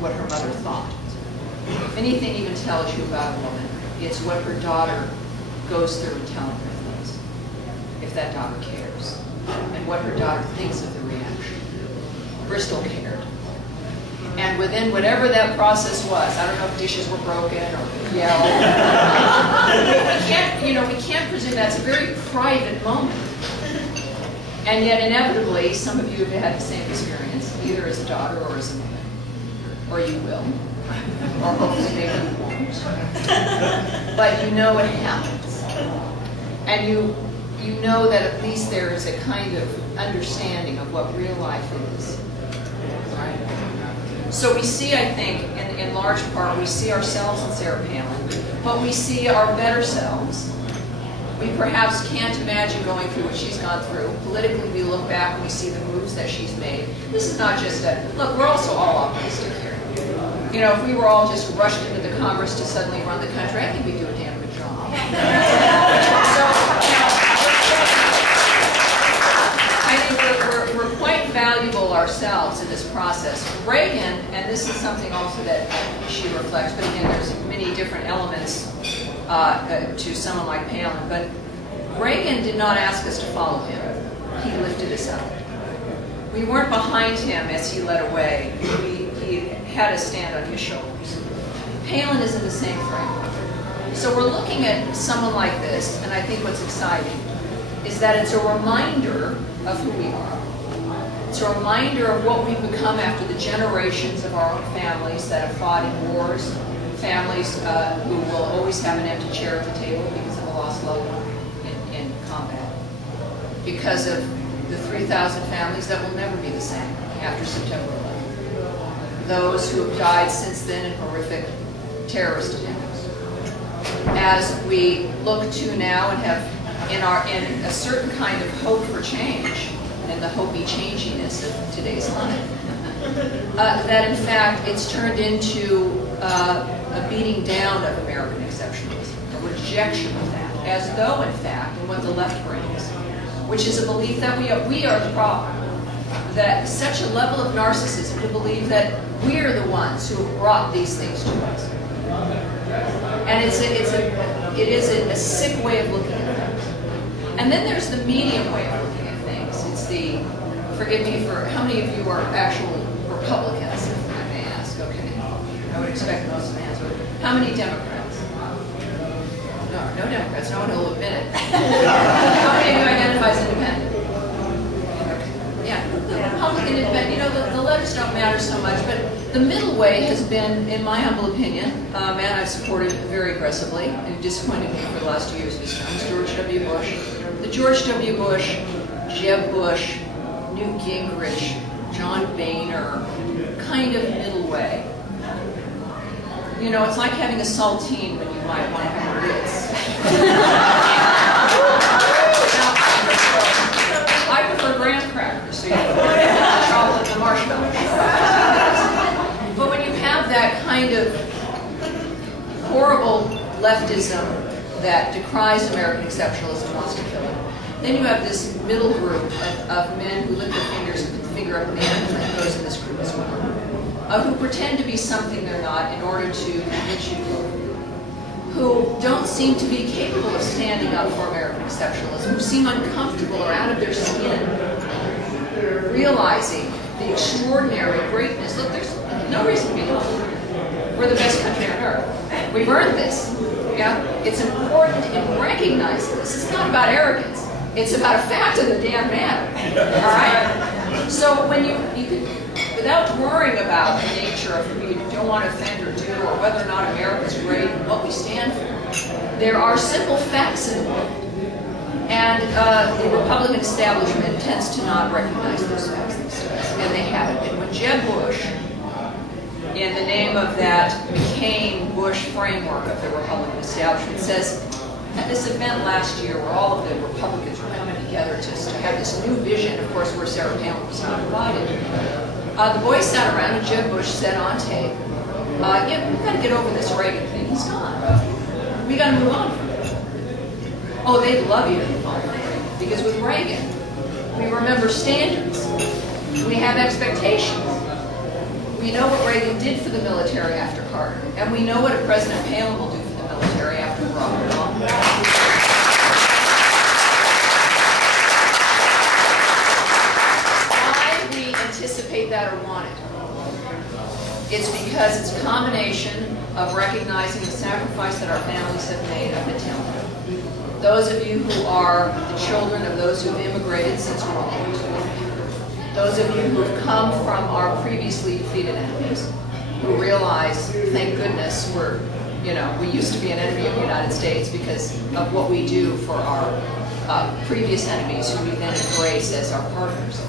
what her mother thought. If anything even tells you about a woman, it's what her daughter goes through in telling her things, if that daughter cares, and what her daughter thinks of the reaction. Bristol cared. And within whatever that process was, I don't know if dishes were broken or yelled. we can't presume that's a very private moment. And yet inevitably, some of you have had the same experience, either as a daughter or as a woman. Or you will. Or hopefully maybe you won't. But you know it happens. And you know that at least there is a kind of understanding of what real life is. Right? So we see, I think, in large part, we see ourselves in Sarah Palin, but we see our better selves. We perhaps can't imagine going through what she's gone through. Politically, we look back and we see the moves that she's made. This is not just a, look, we're also all optimistic here. You know, if we were all just rushed into the Congress to suddenly run the country, I think we'd do a damn good job. So, I think we're quite valuable ourselves in this process. Reagan, and this is something also that she reflects, but again, there's many different elements to someone like Palin, but Reagan did not ask us to follow him. He lifted us up. We weren't behind him as he led away. He had us stand on his shoulders. Palin is in the same frame. So we're looking at someone like this, and I think what's exciting is that it's a reminder of who we are. It's a reminder of what we've become after the generations of our own families that have fought in wars, families who will always have an empty chair at the table because of a lost loved one in combat. Because of the 3,000 families that will never be the same after September 11th. Those who have died since then in horrific terrorist attacks. As we look to now and have in a certain kind of hope for change, and the hopey changiness of today's life, that in fact it's turned into a beating down of American exceptionalism, a rejection of that, as though in fact, and what the left brings, which is a belief that we are the problem, that sick a level of narcissism to believe that we're the ones who have brought these things to us. And it is a sick way of looking at things. And then there's the medium way of looking at things. It's the, forgive me for, how many of you are actual Republicans, if I may ask? Okay. I would expect most of the answer. How many Democrats? No Democrats. No one will admit it. How many of you identify as independent? Yeah, the Republican independent. You know, the letters don't matter so much, but the middle way has been, in my humble opinion, and I've supported very aggressively, and disappointed me for the last 2 years of his term, is George W. Bush. The George W. Bush, Jeb Bush, Newt Gingrich, John Boehner, kind of middle way. You know, it's like having a saltine when you might want to have a Ritz. I prefer graham crackers, so you know, the chocolate and the marshmallow. But when you have that kind of horrible leftism that decries American exceptionalism and wants to kill it, then you have this middle group of men who lift their fingers and put the finger up in the air, and Clinton goes in this group as well, who pretend to be something they're not in order to convince you to vote, who don't seem to be capable of standing up for American exceptionalism, who seem uncomfortable or out of their skin, realizing the extraordinary greatness. Look, there's no reason to be humble. We're the best country on earth. We've earned this. Yeah? It's important to recognize this. It's not about arrogance. It's about a fact of the damn matter. All right? So when you can, without worrying about the nature of who you don't want to offend or do, or whether or not America's great and what we stand for, there are simple facts involved. And the Republican establishment tends to not recognize those facts themselves, and they haven't. And when Jeb Bush, in the name of that McCain-Bush framework of the Republican establishment, says, at this event last year where all of the Republicans were coming together to have this new vision, of course, where Sarah Palin was not invited, the boys sat around and Jeb Bush said on tape, yeah, we've got to get over this Reagan thing. He's gone. We got to move on from it. Oh, they'd love you to move on from Reagan, because with Reagan, we remember standards. We have expectations. We know what Reagan did for the military after Carter, and we know what a President Palin will do for the military after Barack Obama. Why we anticipate that or want it? It's because it's a combination of recognizing the sacrifice that our families have made up until now. Those of you who are the children of those who've immigrated since World War II. Those of you who've come from our previously defeated enemies, who realize, thank goodness, we used to be an enemy of the United States because of what we do for our previous enemies who we then embrace as our partners.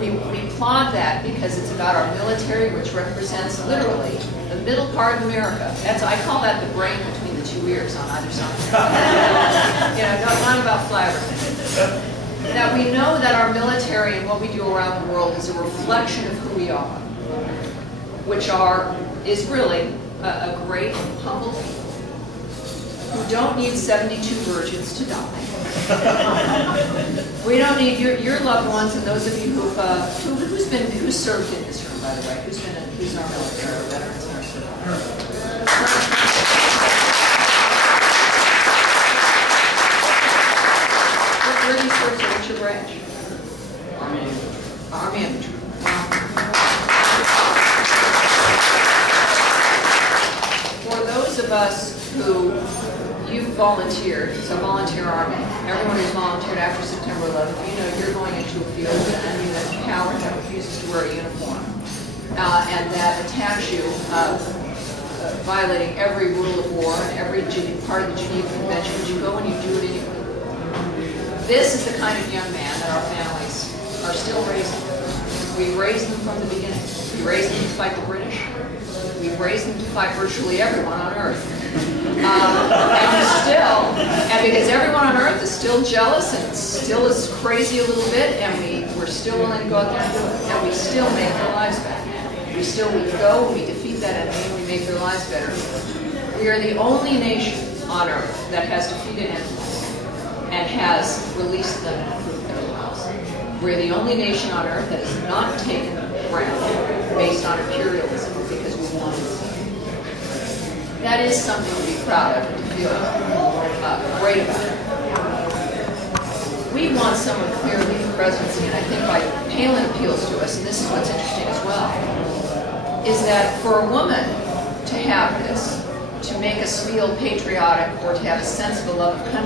We applaud that because it's about our military, which represents literally the middle part of America. I call that the brain between the two ears on either side. Not about flyover. That we know that our military and what we do around the world is a reflection of who we are, which is really a great, humble people who don't need 72 virgins to die. We don't need your loved ones and those of you who's served in this room, by the way, who's in our military, our veterans in our service. Where do you serve? What's your branch? Army infantry. For those of us who you've volunteered, so volunteer Army, everyone who's volunteered after September 11th, you know you're going into a field with an enemy that's a coward that refuses to wear a uniform and that attacks you, violating every rule of war and every part of the Geneva Convention, but you go and you do it anyway. This is the kind of young man that our families are still raising. We raised them from the beginning. We raised them to fight the British. We raised them to fight virtually everyone on Earth. And because everyone on Earth is still jealous and still is crazy a little bit, and we're still willing to go out there and do it. And we still make their lives better. We go and we defeat that enemy and we make their lives better. We are the only nation on Earth that has defeated enemies and has released them and improved their lives. We're the only nation on Earth that has not taken ground based on imperialism because we wanted to. That is something to be proud of and to feel great about. We want someone clearly for presidency, and I think why Palin appeals to us, and this is what's interesting as well, is that for a woman to have this, to make us feel patriotic or to have a sense of a love of country,